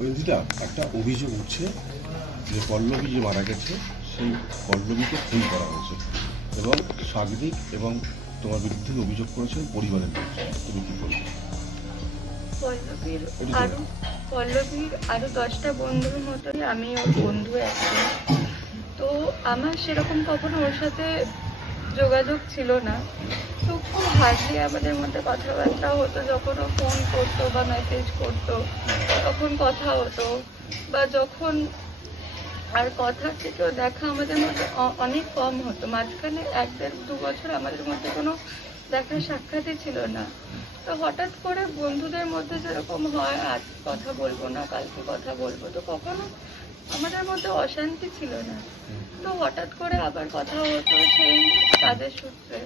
রঞ্জিতা, একটা অভিযোগ উঠছে যে পল্লবী যে মারা গেছে সেই পল্লবীকে খুন করা হয়েছে এবং সাগরিক এবং তোমার বিরুদ্ধে অভিযোগ করেছে পরিবারের লোক। তুমি কি বলবে? পল্লবীর আরো 10টা বন্ধুর মতোই আমি ওর বন্ধু একজন। তো আমার সেরকম কখনো ওর সাথে যোগাযোগ ছিল না। তো খুব হার্ডলি আমাদের মধ্যে কথাবার্তা হতো, যখন ও ফোন করতো বা মেসেজ করতো তখন কথা হতো, বা যখন আর কথা থেকেও দেখা আমাদের মধ্যে অনেক কম হতো। মাঝখানে 1-1.5-2 বছর আমাদের মধ্যে কোনো দেখা সাক্ষাৎই ছিল না। তো হঠাৎ করে বন্ধুদের মধ্যে যেরকম হয়, আজ কথা বলবো না কালকে কথা বলবো, তো কখনো আমাদের মধ্যে অশান্তি ছিল না। তো হঠাৎ করে আবার কথা হতো সেই কাজের সূত্রে,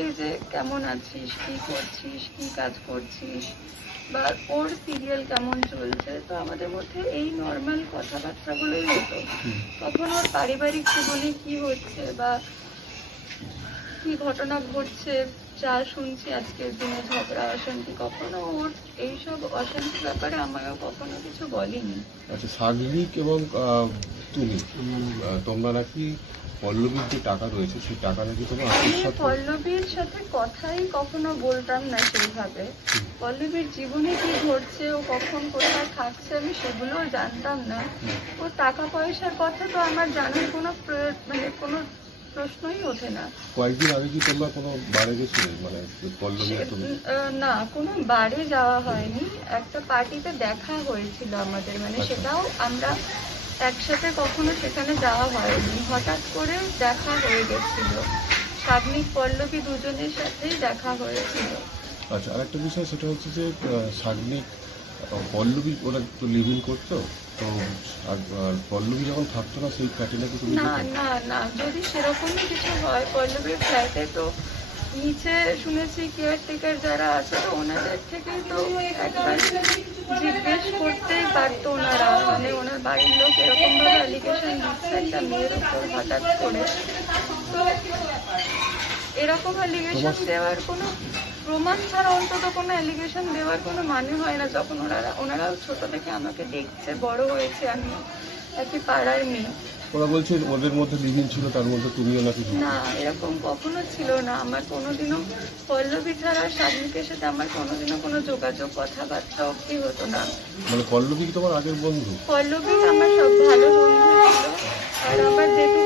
এই যে কেমন আছিস, কি করছিস, কি কাজ করছিস, বা ওর সিরিয়াল কেমন চলছে। তো আমাদের মধ্যে এই নর্মাল কথাবার্তাগুলোই হতো। তখন ওর পারিবারিক জীবনে কি হচ্ছে বা কি ঘটনা ঘটছে যা শুনছি আজকের দিনে, ঝগড়া অশান্তি, কখনো ওর এইসব অশান্তির ব্যাপারে আমাকে কখনো কিছু বলেনি। আচ্ছা, সাগরিক এবং তুমি তোমরা নাকি পল্লবীর যে টাকা রয়েছে সেই টাকা নাকি তোমার আত্মসাৎ। পল্লবীর সাথে কথাই কখনো বলতাম না সেইভাবে। পল্লবীর জীবনে কি ঘটছে, ও কখন কোথায় থাকছে, আমি সেগুলোও জানতাম না। ও টাকা পয়সার কথা তো আমার জানার কোনো কোনো প্রশ্নই ওঠে না। কয়েকদিন আগে কি তোমরা কোনো বারে গেছিলে, মানে পল্লবী তুমি? না, কোনো বারে যাওয়া হয়নি। একটা পার্টিতে দেখা হয়েছিল আমাদের, মানে সেটাও আমরা একসাথে কখনো সেখানে যাওয়া হয়নি, হঠাৎ করে দেখা হয়ে গেছিল। সাগনিক পল্লবী দুজনের সাথেই দেখা হয়েছিল। আচ্ছা, আর একটা বিষয় সেটা হচ্ছে যে সাগনিক পল্লবী ওরা তো লিভিং করতো, তো আর পল্লবী যখন থাকতো না সেই ফ্ল্যাটে নাকি তুমি? না না না, যদি সেরকমই কিছু হয়, পল্লবীর ফ্ল্যাটে তো নিচে শুনেছি কেয়ারটেকার যারা আছে, তো ওনাদের থেকেই তো একবার জিজ্ঞেস করতেই পারতো ওনারা, মানে ওনার বাড়ির লোক এরকম ভাবে অ্যালিগেশন দিচ্ছে একটা মেয়ের উপর হঠাৎ করে। তো এরকম অ্যালিগেশন দেওয়ার কোনো প্রমাণ ছাড়া অন্তত কোনো অ্যালিগেশন দেওয়ার কোনো মানে হয় না, যখন ওনারাও ছোট থেকে আমাকে দেখছে, বড় হয়েছে, আমি একই পাড়ার মেয়ে। ওরা বলছে ওদের মধ্যে লিভিং ছিল, তার মধ্যে তুমিও নাকি? না, এরকম কখনো ছিল না। আমার কোনোদিনও পল্লবী ছাড়া সাগনিকের সাথে আমার কোনোদিনও কোনো যোগাযোগ কথাবার্তা অব্দি হতো না। মানে পল্লবী কি তোমার আগের বন্ধু? পল্লবী আমার সব ভালো বন্ধু ছিল। আর আমার যেহেতু